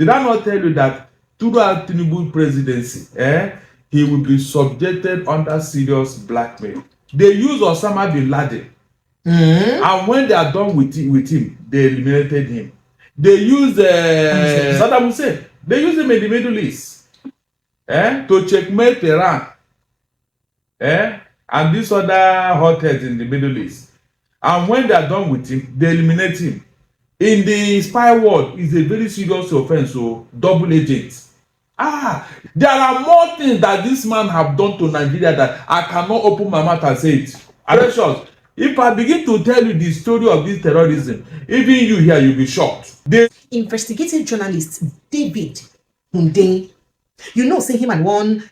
Did I not tell you that throughout Tinubu presidency, he will be subjected under serious blackmail? They use Osama bin Laden, and when they are done with him, they eliminated him. They use Saddam Hussein. They use him in the Middle East to checkmate Iran and these other hotheads in the Middle East. And when they are done with him, they eliminate him. In the spy world, it's a very serious offense, so double agent. There are more things that this man have done to Nigeria that I cannot open my mouth and say it. Precious, if I begin to tell you the story of this terrorism, even you here, you'll be shocked. Investigative journalist David Hunde, you know, say him and one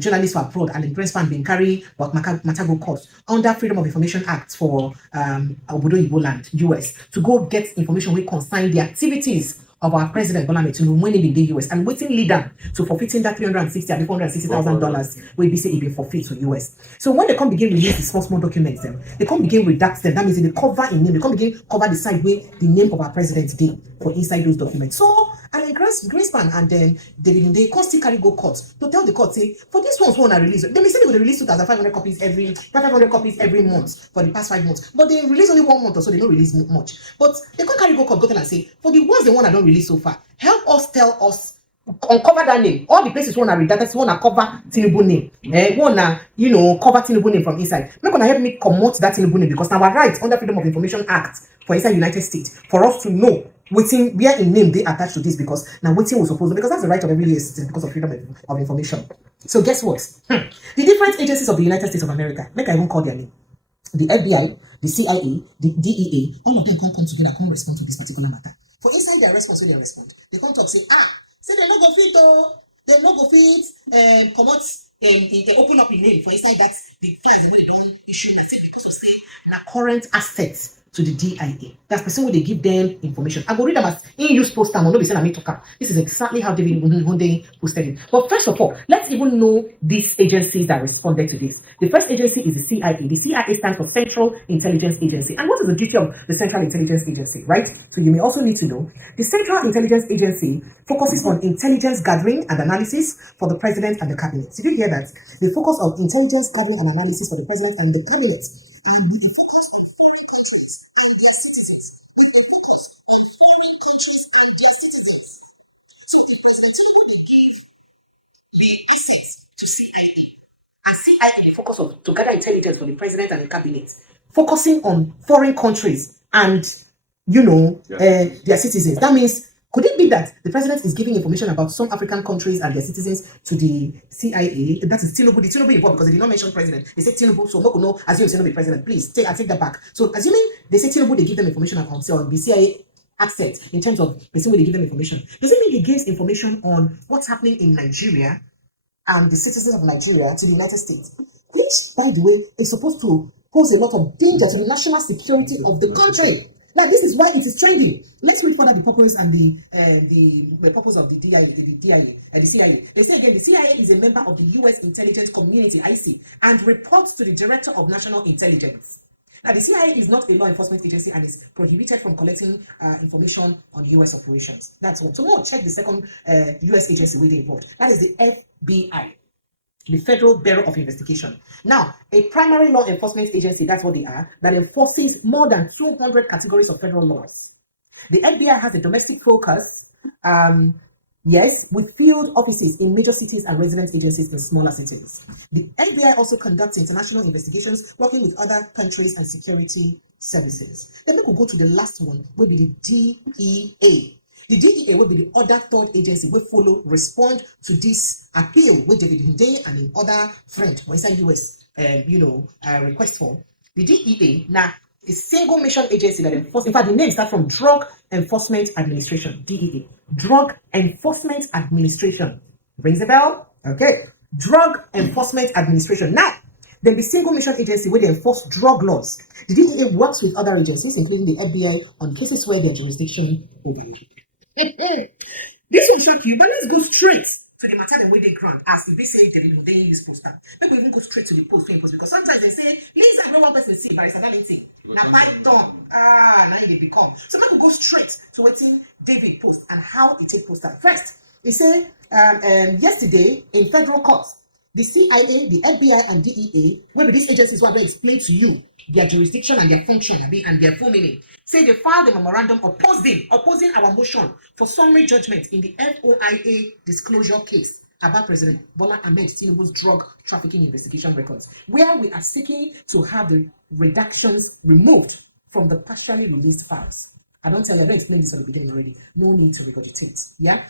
journalist for abroad, and Greenspan been carry but Matago court under Freedom of Information Act for Obodo Igbo land, US, to go get information we concern the activities of our president Bola Tinubu when he in the US, and waiting lead them to forfeiting that $360,000 and $460,000 we be say he been forfeit to US. So when they come begin release the small documents, them they come begin redact them. That means they cover in name. They come begin cover the side where the name of our president did for inside those documents. So and Greenspan and then they constantly carry go court to tell the court say for this one's one I release. They may say they will release 2,500 copies every month for the past 5 months, but they release only 1 month or so. They don't release much. But they can't carry go court go tell and say for the ones they want I don't release so far, help us tell us uncover that name. All the places want to read that want to cover Tinubu name. Want to cover Tinubu name from inside. Not gonna help me promote that Tinubu name because now our rights under Freedom of Information Act for inside United States for us to know waiting where in name they attach to this, because now waiting was supposed to, because that's the right of every US citizen because of freedom of information. So guess what? The different agencies of the United States of America, make I even call their name. The FBI, the CIA, the DEA, all of them come together, come respond to this particular matter. For inside their response, when they respond, they come talk, say, say they no go fit though, they no go fit, come out, they open up a name for inside that the files they don't issue nothing because of say the current assets to the DIA. That's the person where they give them information. I go read them as in use post time, not be saying I need to come. This is exactly how David Hunde posted it. But first of all, let's even know these agencies that responded to this. The first agency is the CIA. The CIA stands for Central Intelligence Agency. And what is the duty of the Central Intelligence Agency, right? So you may also need to know the Central Intelligence Agency focuses on intelligence gathering and analysis for the president and the cabinet. Did you hear that? The focus on intelligence gathering and analysis for the president and the cabinet. And with the focus on foreign countries and their citizens. With the focus on foreign countries and their citizens. So the president will give the assets to CIA. And CIA focus on to gather intelligence for the president and the cabinet, focusing on foreign countries and their citizens. That means, could it be that the president is giving information about some African countries and their citizens to the CIA? That is Tinubu. The Tinubu involved because they did not mention president. They said Tinubu, so Moko no assume Tinubu president. Please take that back. So assuming they say Tinubu, they give them information about the CIA assets in terms of the same way they give them information. Does it mean he gives information on what's happening in Nigeria and the citizens of Nigeria to the United States? Which, by the way, is supposed to pose a lot of danger to the national security of the country. Now, this is why it is trending. Let's read further the purpose and the purpose of the CIA. They say again, the CIA is a member of the U.S. intelligence community, IC, and reports to the Director of National Intelligence. Now, the CIA is not a law enforcement agency and is prohibited from collecting information on U.S. operations. That's all. So now check the second U.S. agency with the involved. That is the FBI. The Federal Bureau of Investigation. Now, a primary law enforcement agency, that's what they are, that enforces more than 200 categories of federal laws. The FBI has a domestic focus, with field offices in major cities and residence agencies in smaller cities. The FBI also conducts international investigations, working with other countries and security services. Then we could go to the last one, will be the DEA. The DEA will be the other third agency will follow, respond to this appeal with David Hunde and in other friend or inside US, request for. The DEA, now, a single mission agency that enforces, in fact, the name starts from Drug Enforcement Administration, DEA. Drug Enforcement Administration. Rings a bell? Okay. Drug Enforcement Administration. Now, there'll be single mission agency where they enforce drug laws. The DEA works with other agencies, including the FBI, on cases where their jurisdiction will be. This will shock you, but let's go straight to the matter system where they grant, as if they say they use poster. Maybe we even go straight to the post because sometimes they say, Lisa, no one person see personality. Now Python, now you become. So maybe we go straight to what David post and how he take poster. First, he said yesterday in federal court, the CIA, the FBI, and DEA, where these agencies want to explain to you their jurisdiction and their function and their full meaning, say they filed a memorandum opposing our motion for summary judgment in the FOIA disclosure case about President Bola Ahmed Tinubu's drug trafficking investigation records, where we are seeking to have the redactions removed from the partially released files. I don't explain this at the beginning already. No need to regurgitate. Yeah?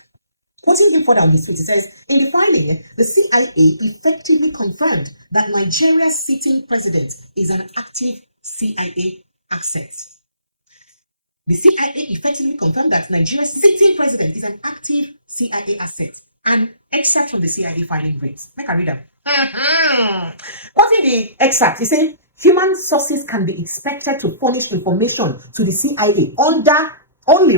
Quoting him further on his tweet, he says, in the filing, the CIA effectively confirmed that Nigeria's sitting president is an active CIA asset. The CIA effectively confirmed that Nigeria's sitting president is an active CIA asset. An excerpt from the CIA filing reads. Make I read them. Quoting the excerpt, he said, human sources can be expected to furnish information to the CIA only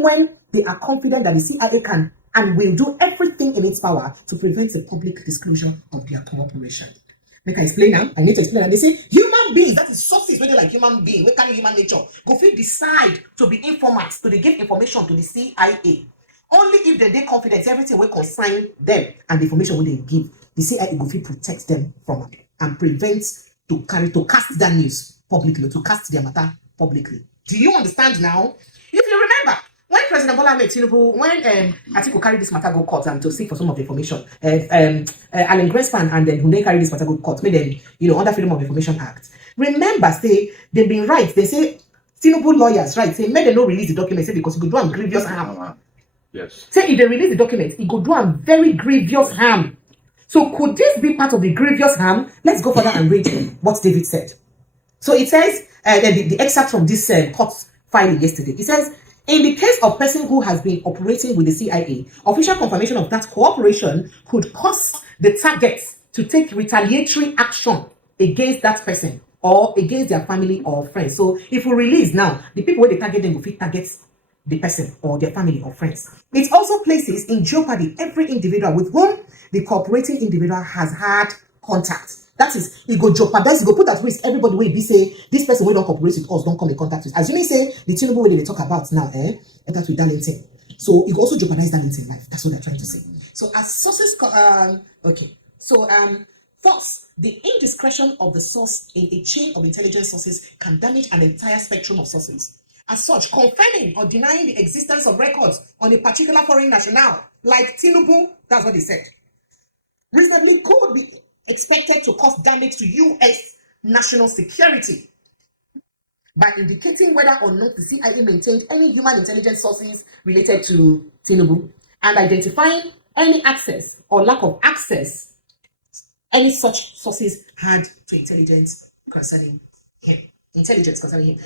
when they are confident that the CIA can and will do everything in its power to prevent the public disclosure of their cooperation. Make I explain now. I need to explain. And they say human beings, that is sources, whether like human being, we carry human nature, go feel decide to be informants, to give information to the CIA. Only if they confidence everything will concern them and the information will they give, the CIA go feel protect them from it and prevent to cast that news publicly, to cast their matter publicly. Do you understand now? If you remember, when President Bola Ahmed Tinubu, when Atiku carried this matter go court and to seek for some of the information, Alan Greenspan and then Hunde carried this matter go court, made them, under Freedom of Information Act. Remember, say they've been right. They say Tinubu lawyers, right? Say made them not release the document, say because it could do a grievous harm. Yes. Say if they release the document, it could do a very grievous harm. So could this be part of the grievous harm? Let's go further and read what David said. So it says the excerpt from this court filing yesterday. It says, in the case of person who has been operating with the CIA, official confirmation of that cooperation could cause the targets to take retaliatory action against that person or against their family or friends. So if we release now, the people where they target them will fit targets the person or their family or friends. It also places in jeopardy every individual with whom the cooperating individual has had contact. That is, it go jeopardize, it go put at risk everybody will be say, this person will don't cooperate with us, don't come in contact with. As you may say, the Tinubu way they talk about now, that's with Darlington. So it will also jeopardize Darlington life. That's what they're trying to say. So as sources, first, the indiscretion of the source in a chain of intelligence sources can damage an entire spectrum of sources. As such, confirming or denying the existence of records on a particular foreign national, like Tinubu, that's what he said, reasonably could be expected to cause damage to U.S. national security by indicating whether or not the CIA maintained any human intelligence sources related to Tinubu and identifying any access or lack of access any such sources had to intelligence concerning him.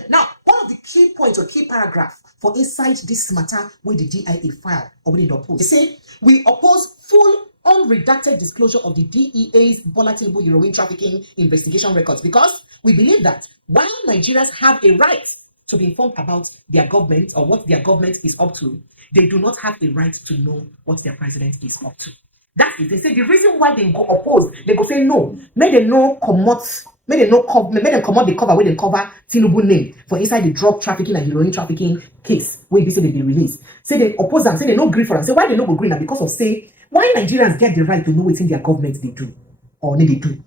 Now, one of the key points or key paragraph for inside this matter with the DIA file or with the oppose, they say we oppose full unredacted disclosure of the DEA's Bola Tinubu heroin trafficking investigation records because we believe that while Nigerians have a right to be informed about their government or what their government is up to, they do not have a right to know what their president is up to. That is, they say the reason why they go oppose, they go say no, make them come out the cover where they cover Tinubu name for inside the drug trafficking and heroin trafficking case where they say they be released. Say they oppose them, say they no agree for them. Say why they no go green now? Because of say why Nigerians get the right to know what in their government they do or they do.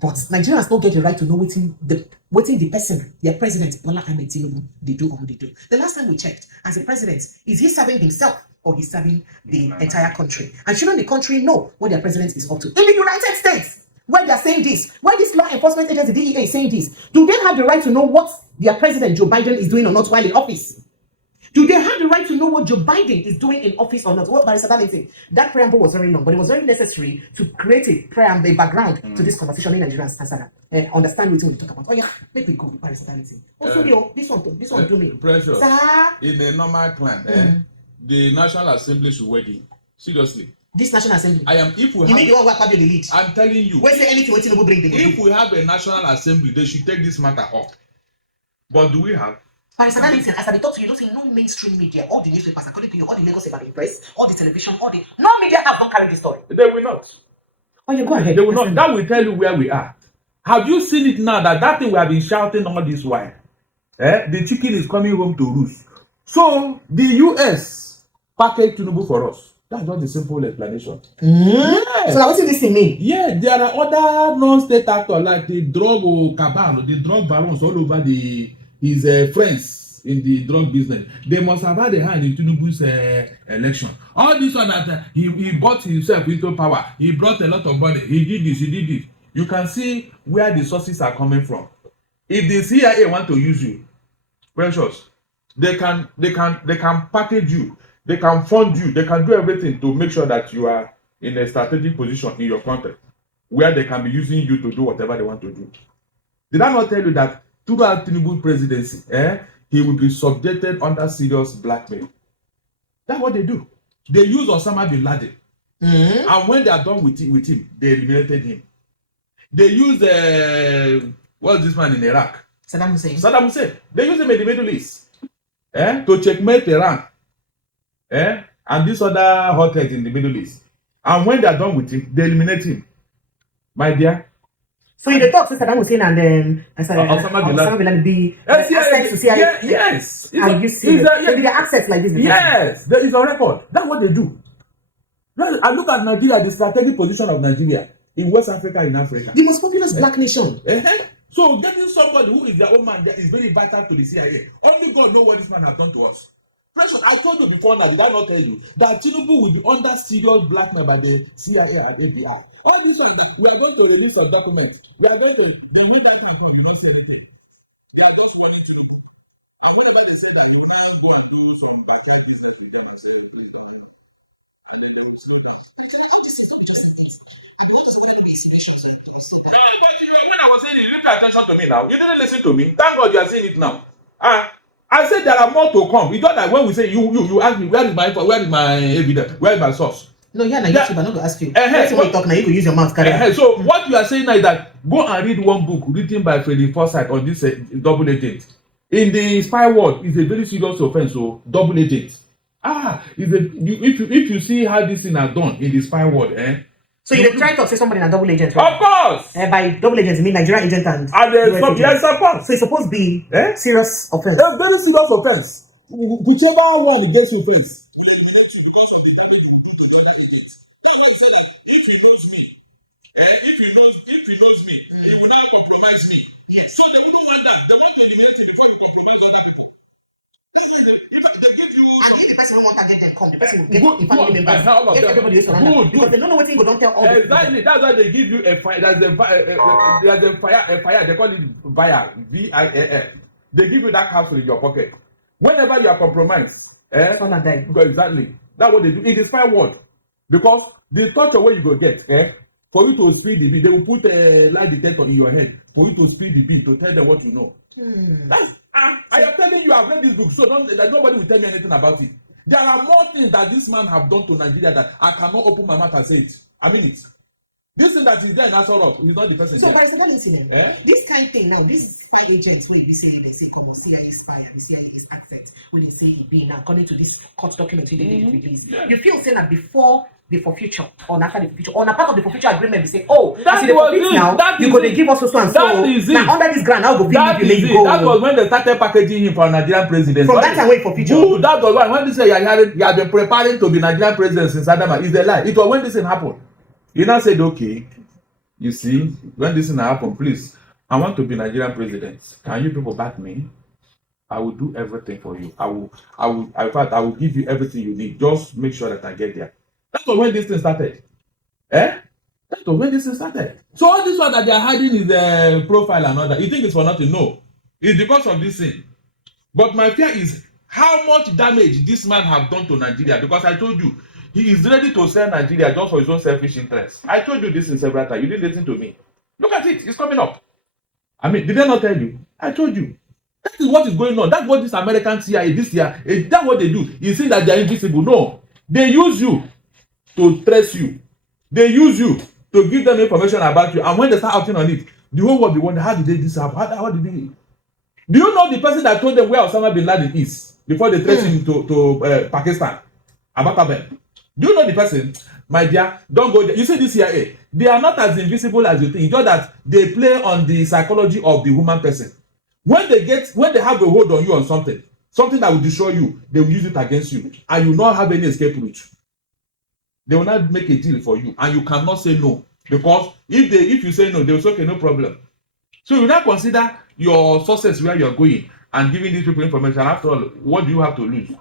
But Nigerians don't get the right to know what in the person, their president, Bola Ahmed Tinubu, they do or they do. The last time we checked, as a president, is he serving himself or he's serving the entire country? And shouldn't the country know what their president is up to? In the United States, where they're saying this, where this law enforcement agency, DEA, is saying this, do they have the right to know what their president, Joe Biden, is doing or not while in office? Do they have the right to know what Joe Biden is doing in office or not? What Barrister Darlington, that preamble was very long, but it was very necessary to create a background to this conversation in Nigerians answer that. Understand what we talk about. Oh yeah, let me go, Barrister Darlington. Also, this one do me. Pressure. In a normal clan, the National Assembly should weigh in. Seriously. This National Assembly. You mean the one where Pablo the lead? I'm telling you. When say anything what Tinubu bring the if we have a National Assembly, they should take this matter up. But do we have? Barrister, listen, as I talk to you, don't say no mainstream media, all the newspapers, according to you, all the Lagos Ibadan Press, all the television, all the no media have not carried the story. They will not. Oh, you go ahead. They will not. That will tell you where we are. Have you seen it now that thing we have been shouting all this while? The chicken is coming home to roost. So the US packaged Tinubu for us. That's not the simple explanation. Yes. So now what does this mean? Yeah, there are other non-state actors like the drug cabal, the drug barons all over his friends in the drug business. They must have had a hand in Tinubu's election. All this one that he bought himself into power. He brought a lot of money. He did this, he did it. You can see where the sources are coming from. If the CIA want to use you, precious, they can package you, they can fund you, they can do everything to make sure that you are in a strategic position in your country where they can be using you to do whatever they want to do. Did I not tell you that throughout Tinubu presidency, he will be subjected under serious blackmail? That's what they do. They use Osama bin Laden. And when they are done with him, they eliminated him. They use what's this man in Iraq? Saddam Hussein. They use him in the Middle East to checkmate Iran and this other hothead in the Middle East. And when they are done with him, they eliminate him. My dear. So in the talk, Saddam Hussein and Osama bin Laden be access to CIA. Yes. Are you serious? They be the access like this. Yes, there is a record. That's what they do. I look at Nigeria, the strategic position of Nigeria in West Africa, in Africa. The most populous black nation. So getting somebody who is their own man there is very vital to the CIA. Only God knows what this man has done to us. President, I told you before now, did I not tell you that Tinubu will be under serious blackmail by the CIA and FBI? All these ones that we are going to release some documents. We are going to, they need that time from, you don't see anything. They are just running Tinubu. And whenever they say that, you can't go and do some backline business with them and say, please come on. And then they will slow down. All this is not just this. I'm not going to be situations like this. But when I was saying it, you didn't pay attention to me now. You didn't listen to me. Thank God you are saying it now. I said there are more to come. It's not like when we say you ask me where is my evidence, where is my source. No, yeah, now YouTube, I'm not going to ask you. Let's see what you talk now. You can use your mouth. So what you are saying now is that go and read one book written by Freddy Forsyth on this double agent. In the spy world, it's a very serious offense. So double agent. If you see how this thing is done in the spy world, So you're trying to say somebody in a double agent, right? Of course. By double agents, you mean Nigerian agent and yes, of course. So it's supposed to be serious offense. A very serious offense. Whichever one against your face. If he knows me, he will not compromise me. Yes. So they wouldn't want that. They want to eliminate him before you compromise other people. If they give you, and if the person don't want to get them come, the person will get the family members. Everybody is surrounded. Because they don't know what thing go don't tell all. Exactly. That's why they give you a fire. There's a fire. They call it VIAL. VIAL. They give you that capsule in your pocket. Whenever you are compromised, exactly. That's what they do in the spy world. Because the torture where you go get, for you to speed the beat, they will put a lie detector in your head for you to speed the beat to tell them what you know. That's I am telling you, I've read this book, so that nobody will tell me anything about it. There are more things that this man have done to Nigeria that I cannot open my mouth and say it. I mean it. This thing that is there in Asoro is not the person. So, but it's not incident. This kind of thing now, this spy agents, when we say they say come CIA spy and the CIA is access. When they say it being according to this court document they release. You feel saying that before the forfeiture or after the forfeiture or a part of the forfeiture agreement, we say, oh, that the forfeit now, you could give us so and so. Now under this grant, I'll go feed you. That was when they started packaging him for Nigerian president. From that time, wait for future. That was when they say you have been preparing to be Nigerian president since Adama. It's a lie. It was when this thing happened. You now said, okay, you see, when this thing happened, please, I want to be Nigerian president. Can you people back me? I will do everything for you. In fact, I will give you everything you need. Just make sure that I get there. That was when this thing started. That was when this thing started. So all this one that they are hiding is the profile and all that. You think it's for nothing? No. It's because of this thing. But my fear is how much damage this man have done to Nigeria. Because I told you, he is ready to sell Nigeria just for his own selfish interest. I told you this in several times. You didn't listen to me. Look at it. It's coming up. I mean, did I not tell you? I told you. That is what is going on. That's what this American CIA, this year, that's what they do. You see that they are invisible. No. They use you to trace you. They use you to give them information about you. And when they start acting on it, the whole world be wondering, how did they do this happen? How did they? Do you know the person that told them where Osama bin Laden is before they traced him to Pakistan? Abatabel. Do you know the person? My dear, don't go there. You see this CIA, they are not as invisible as you think. It's just that they play on the psychology of the human person. When they have a hold on you on something that will destroy you, they will use it against you, and you will not have any escape route. They will not make a deal for you, and you cannot say no, because if you say no, they will say okay, no problem. So you now consider your sources where you are going and giving these people information. After all, what do you have to lose?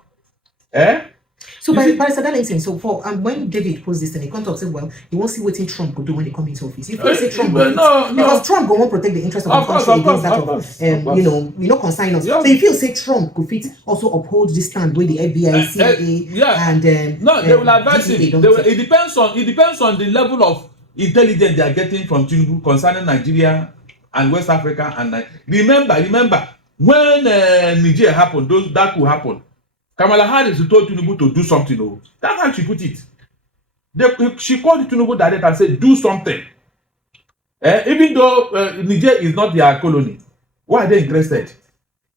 So by Darlington, so for when David posed this thing, he can't talk say, well, he won't see what Trump could do when he come into office. If you say Trump will because Trump go won't protect the interest of the country against that of you know consign us. So if you say Trump could fit also uphold this stand with the FBI, CIA, and no, they will advise him. It depends on the level of intelligence they are getting from Tinubu concerning Nigeria and West Africa. And remember when Nigeria happened, that could happen. Kamala Harris told Tinubu to do something. Oh, that's how she put it. She called Tinubu direct and said, "Do something." Even though Niger is not their colony, why are they interested?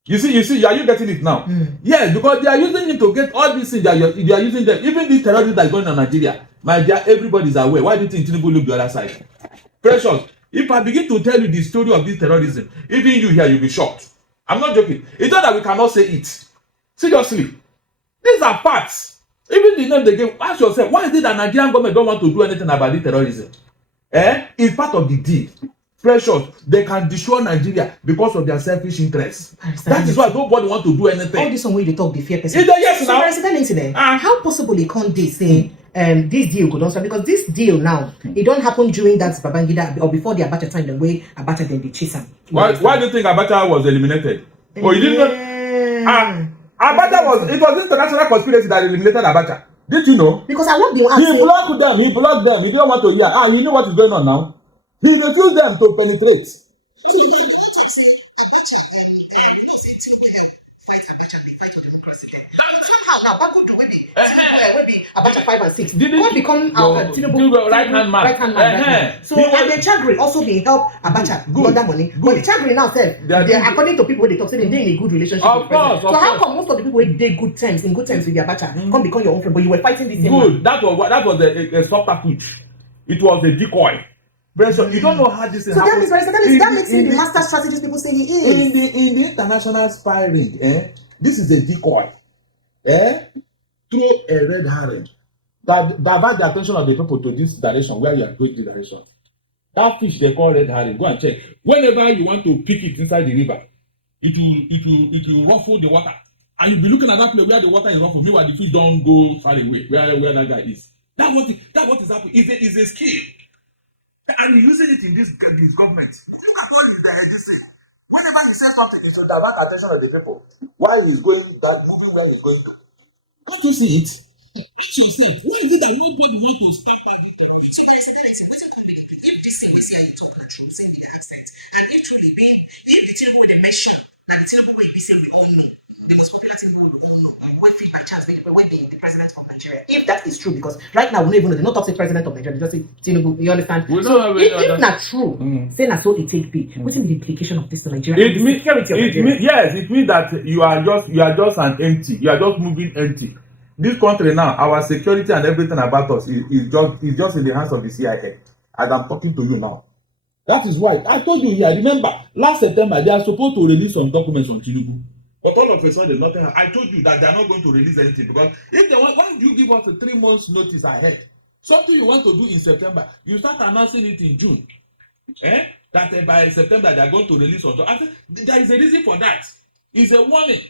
You see, are you getting it now? Yes, because they are using him to get all these things that they are using them. Even this terrorism that is going on in Nigeria, my dear, everybody is aware. Why do you think Tinubu look the other side? Precious, if I begin to tell you the story of this terrorism, even you here, you'll be shocked. I'm not joking. It's not that we cannot say it. Seriously. These are facts. Even the name they gave, ask yourself, why is it that Nigerian government don't want to do anything about this terrorism? It's part of the deal. Precious, they can destroy Nigeria because of their selfish interests. That is why nobody want to do anything. All this one way they talk, the fear person. Yes, so President incident, how possible they can't they say this deal could also, because this deal now, it don't happen during that Babangida or before the Abacha time, the way Abacha then they chase him. Why do you think Abacha was eliminated? Oh, you didn't know? Abacha was international conspiracy that eliminated Abacha. Did you know? Because I want the He blocked them. He didn't want to hear. You know what is going on now? He refused them to penetrate. Abacha 5 and 6. Didn't become Tinubu right-hand man. So and the Chagri also they help Abacha launder money. But the Chagri now said they according to people they talk, say they're in a good relationship. Of course. So how come most of the people they in good terms with the Abacha come become your own friend, but you were fighting this same good? That was a subterfuge. It was a decoy. So you don't know how this is. So that makes him the master strategist people say he is. In the international spy ring, this is a decoy. Throw a red herring that divert the attention of the people to this direction where you are going this direction. That fish they call red herring, go and check. Whenever you want to pick it inside the river, it will ruffle the water. And you'll be looking at that place where the water is ruffled. Meanwhile, the fish don't go far away where that guy is. That's what is happening. It's a skill. And using it in this government. You can call it the whenever he says something, it will divert the attention of the people. Why is going that moving where he's going to? Don't you see it? Ask yourself, why is it that nobody want to start fighting terrorism? So, what's convenient? If this thing we say you talk na true, say the accent, and if truly if the Tinubu they mention, now the Tinubu way we say we all know, the most popular Tinubu we all know, when feed by chance when they the president of Nigeria. If that is true, because right now we don't even know, they're not talking president of Nigeria, they just say Tinubu. You understand? So if not true, say na so it take be. What's the implication of this to Nigeria? It means it means that you are just an empty. You are just moving empty. This country now, our security and everything about us is just in the hands of the CIA. As I'm talking to you now. That is why I told you here. Remember, last September they are supposed to release some documents on Tinubu. But all of a sudden, nothing. I told you that they are not going to release anything because if they want, why do you give us a 3 months notice ahead? Something you want to do in September, you start announcing it in June. That by September they are going to release on. I said there is a reason for that. It's a warning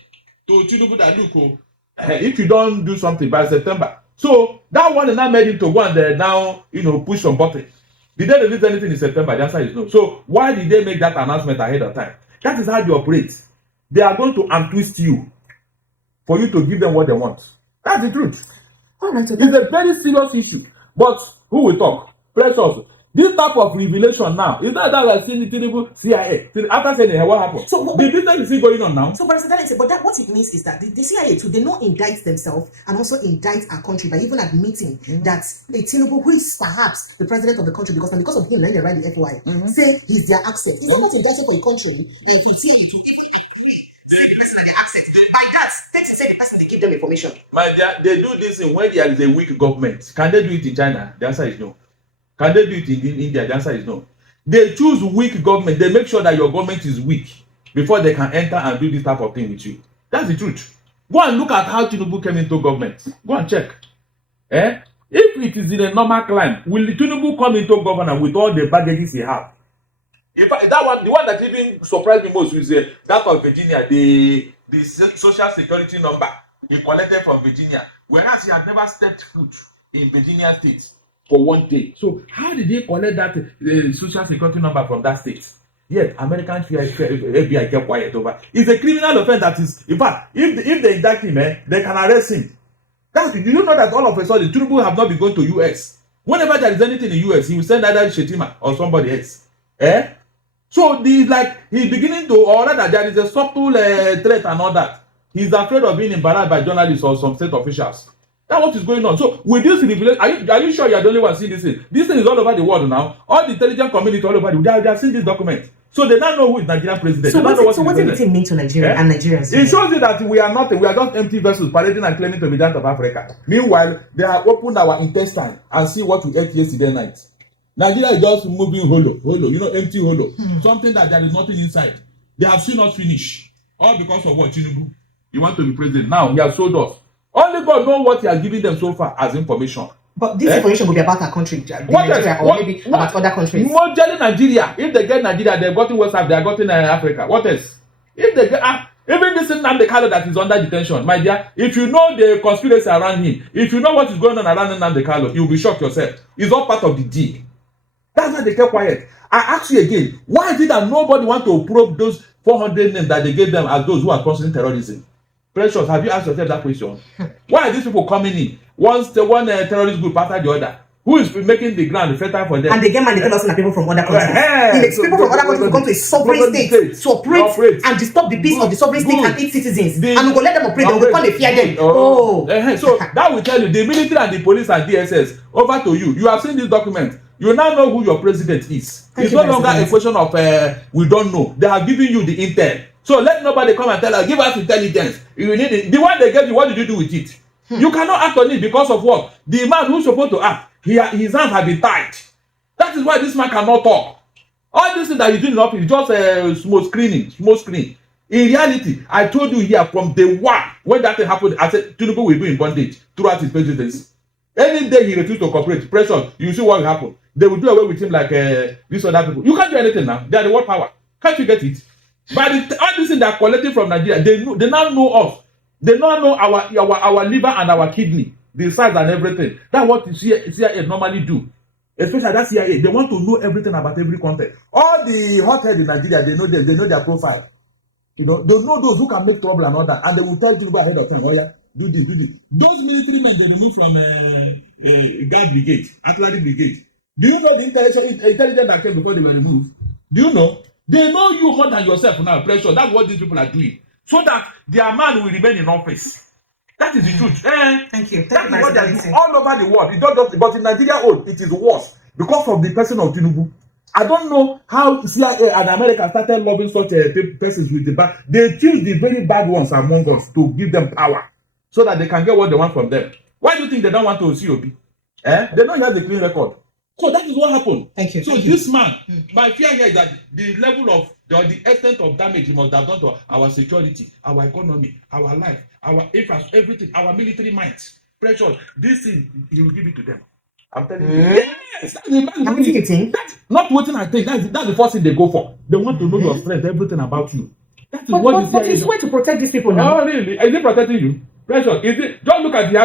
to Tinubu that look, if you don't do something by September. So that one now made him to go and now push some button. Did they release anything in September? The answer is no. So why did they make that announcement ahead of time? That is how they operate. They are going to untwist you for you to give them what they want. That's the truth. All right, so it's a very serious issue. But who will talk? Precious. This type of revelation now is not that like seeing Tinubu CIA. After saying what happened? So the business is still going on now. So, but what it means is that the CIA too, they not indict themselves and also indict our country by even admitting that a Tinubu, who is perhaps the president of the country, because of him, when they write the FY, say he's their accent. Is that not indicted for a country if it's person that they access. By that, they say the person they give them information. My dear, they do this thing when there is a weak government. Can they do it in China? The answer is no. Can they do it in India? The answer is no. They choose weak government. They make sure that your government is weak before they can enter and do this type of thing with you. That's the truth. Go and look at how Tinubu came into government. Go and check. If it is in a normal climb, will Tinubu come into government with all the baggages he have? In fact, that one, the one that even surprised me most was that of Virginia, the social security number he collected from Virginia, whereas he had never stepped foot in Virginia state for one day. So how did they collect that social security number from that state? Yet American FBI kept quiet over. It's a criminal offense that is, in fact, if they indict him, they can arrest him. Do you know that all of a sudden Tinubu have not been going to US? Whenever there is anything in US, he will send either Shetima or somebody else. So he's beginning to, or rather there is a subtle threat and all that. He's afraid of being embarrassed by journalists or some state officials. That's what is going on. So with this revelation, are you sure you are the only one seeing this thing? This thing is all over the world now. All the intelligence community all over the world, they are seeing this document. So they now know who is Nigerian president. So what did it mean to Nigeria and Nigerians? It shows you that we are just empty vessels parading and claiming to be that of Africa. Meanwhile, they have opened our intestine and see what we ate yesterday night. Nigeria is just moving hollow, empty hollow. Something that there is nothing inside. They have seen us finish. All because of what? Tinubu. You want to be president. Now, he has sold us. Only God knows what he has given them so far as information. But this information will be about our country, Nigeria, or maybe about other countries. Majorly Nigeria. If they get Nigeria, they've gotten West Africa, they've gotten Africa. What else? If they get even this Nnamdi Kanu that is under detention, my dear, if you know the conspiracy around him, if you know what is going on around Nnamdi Kanu, you'll be shocked yourself. It's all part of the deal. That's why they kept quiet. I ask you again, why is it that nobody want to probe those 400 names that they gave them as those who are sponsoring terrorism? Precious, have you asked yourself that question? Why are these people coming in? One terrorist group after the other. Who is making the ground fertile for them? And they get money tell us that people from other countries. People from other countries come to a sovereign state to operate and disturb the peace of the sovereign state and its citizens. And we go let them operate. They will call they fear them. So that will tell you the military and the police and DSS over to you. You have seen this document. You now know who your president is. It's no longer a question of we don't know. They have given you the intel. So let nobody come and tell us, give us intelligence. You need it. The one they gave you, what did you do with it? You cannot act on it because of what? The man who's supposed to act, his hands have been tied. That is why this man cannot talk. All this thing that he's doing in office is just small screen. In reality, I told you here from day one, when that thing happened, I said Tinubu will be in bondage throughout his presidency. Any day he refused to cooperate, pressure, you see what will happen. They will do away with him like these other people. You can't do anything now. They are the world power. Can't you get it? But all this thing they are collecting from Nigeria, they now know us. They now know our liver and our kidney, the size and everything. That's what the CIA normally do. Especially that CIA, they want to know everything about every content. All the hotheads in Nigeria, they know them, they know their profile. They know those who can make trouble and all that, and they will tell you ahead of time, oh yeah, do this. Those military men they remove from guard brigade, artillery brigade. Do you know the intelligence that came before they were removed? Do you know? They know you more than yourself now, pressure. That's what these people are doing. So that their man will remain in office. That is the truth. Thank you. That is what they are doing all over the world. It's not just, but in Nigeria, it is worse because of the person of Tinubu. I don't know how CIA and America started loving such persons with the bad. They choose the very bad ones among us to give them power so that they can get what they want from them. Why do you think they don't want to COP? They know he has a clean record. So that is what happened. Thank you. So this man, my fear here is that the level of the extent of damage he must have done to our security, our economy, our life, our infrastructure, everything, our military might. Pressure. This thing, he will give it to them. I'm telling you. Yes, that's the thing. That's not what I think. That's the first thing they go for. They want to know your strength, everything about you. That is but he's way to protect these people now. Oh, really? Is he protecting you? Pressure. Is it? Don't look at his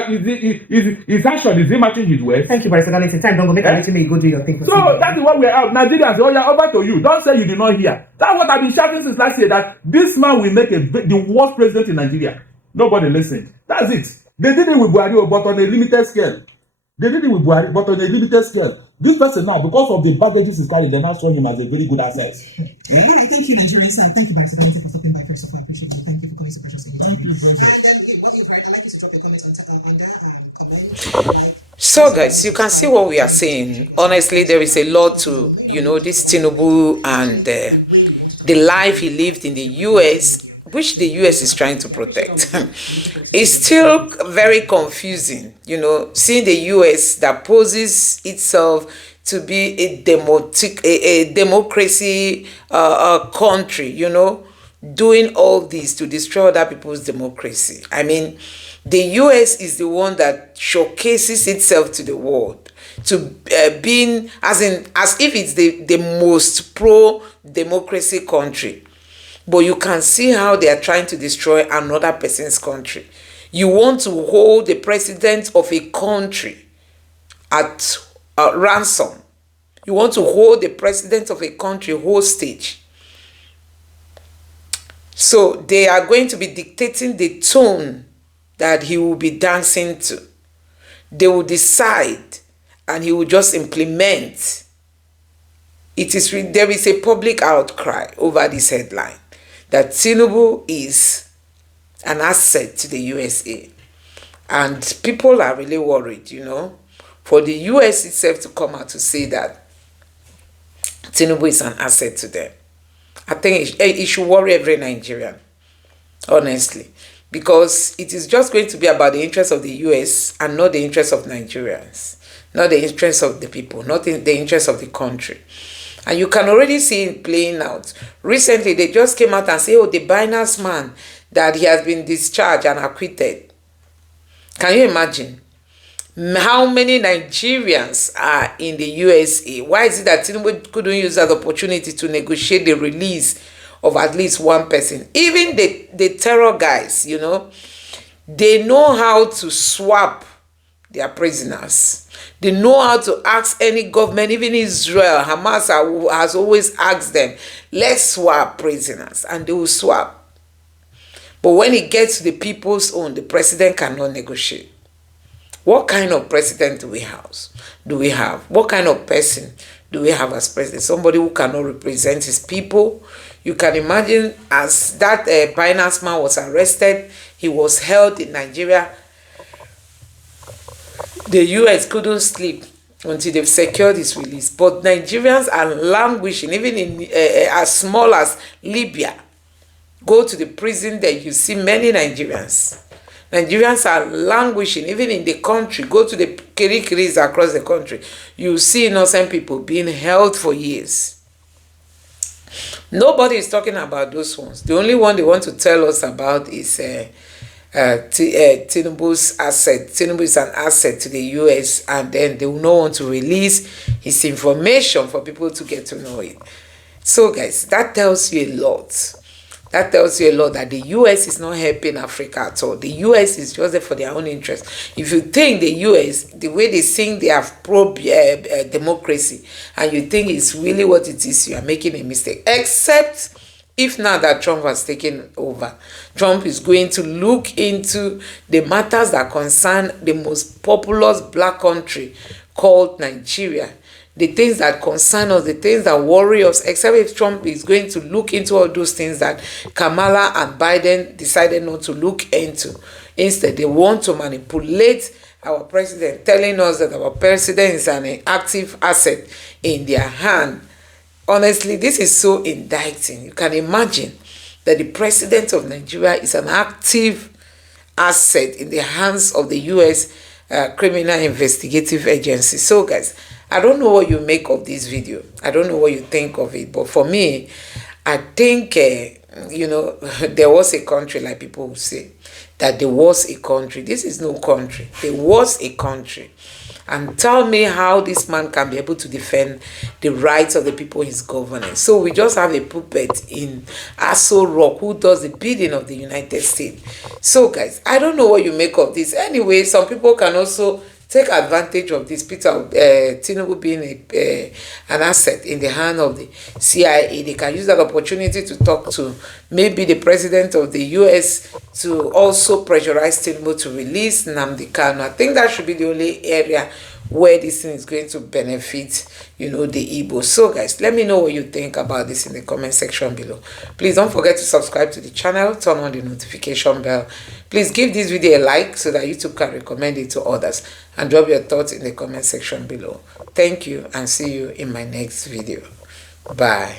action. Is he matching his words? Thank you, Barrister Darlington. Time don't go make a little you go do your thing. So that is what we are. Nigerians, oh yeah, over to you. Don't say you did not hear. That's what I've been shouting since last year. That this man will make the worst president in Nigeria. Nobody listened. That's it. They did it with Buhari, but on a limited scale. This person now, because of the baggages he's carrying, they now saw him as a very good asset. All right, thank you, Nigerians. Thank you, Barrister Darlington, for stopping by. First of all, I appreciate it. Thank you for coming so precious. Thank you, Precious. And what you've read, I'd like you to drop your comments on there. So guys, you can see what we are saying. Honestly, there is a lot to, this Tinubu and the life he lived in the US which the US is trying to protect. It's still very confusing, you know, seeing the US that poses itself to be a democracy country, you know, doing all this to destroy other people's democracy. I mean, the US is the one that showcases itself to the world to being as if it's the most pro-democracy country. But you can see how they are trying to destroy another person's country. You want to hold the president of a country at ransom. You want to hold the president of a country hostage. So they are going to be dictating the tone that he will be dancing to. They will decide and he will just implement. There is a public outcry over this headline that Tinubu is an asset to the USA. And people are really worried, you know, for the US itself to come out to say that Tinubu is an asset to them. I think it should worry every Nigerian, honestly, because it is just going to be about the interests of the US and not the interests of Nigerians, not the interests of the people, not the interests of the country. And you can already see it playing out. Recently, they just came out and say, oh, the Binance man, that he has been discharged and acquitted. Can you imagine how many Nigerians are in the USA? Why is it that Tinubu couldn't use that opportunity to negotiate the release of at least one person? Even the terror guys, you know, they know how to swap their prisoners. They know how to ask any government, even Israel, Hamas has always asked them, let's swap prisoners, and they will swap. But when it gets to the people's own, the president cannot negotiate. What kind of president do we have? What kind of person do we have as president? Somebody who cannot represent his people. You can imagine, as that Binance man was arrested, he was held in Nigeria. The US couldn't sleep until they've secured his release. But Nigerians are languishing, even in as small as Libya. Go to the prison there, you see many Nigerians. Nigerians are languishing, even in the country. Go to the Kirikiris across the country. You see innocent people being held for years. Nobody is talking about those ones. The only one they want to tell us about is Tinubu's asset. Tinubu is an asset to the US, and then they will not want to release his information for people to get to know it. So guys, that tells you a lot. That tells you a lot that the US is not helping Africa at all. The US is just there for their own interest. If you think the US, the way they sing they have democracy, and you think it's really what it is, you are making a mistake. Except if now that Trump has taken over, Trump is going to look into the matters that concern the most populous black country called Nigeria. The things that concern us, the things that worry us, except if Trump is going to look into all those things that Kamala and Biden decided not to look into. Instead, they want to manipulate our president, telling us that our president is an active asset in their hand. Honestly, this is so indicting. You can imagine that the president of Nigeria is an active asset in the hands of the U.S. Criminal Investigative Agency. So, guys, I don't know what you make of this video. I don't know what you think of it. But for me, I think, you know, there was a country, like people would say, that there was a country. This is no country. There was a country. And tell me how this man can be able to defend the rights of the people he's governing. So we just have a puppet in Aso Rock who does the bidding of the United States. So guys, I don't know what you make of this. Anyway, some people can also take advantage of this Tinubu being an asset in the hand of the CIA. They can use that opportunity to talk to maybe the president of the US to also pressurize Tinubu to release Nnamdi Kanu. I think that should be the only area where this thing is going to benefit, you know, the Igbo. So guys, let me know what you think about this in the comment section below. Please don't forget to subscribe to the channel, turn on the notification bell. Please give this video a like so that YouTube can recommend it to others, and drop your thoughts in the comment section below. Thank you, and see you in my next video. Bye.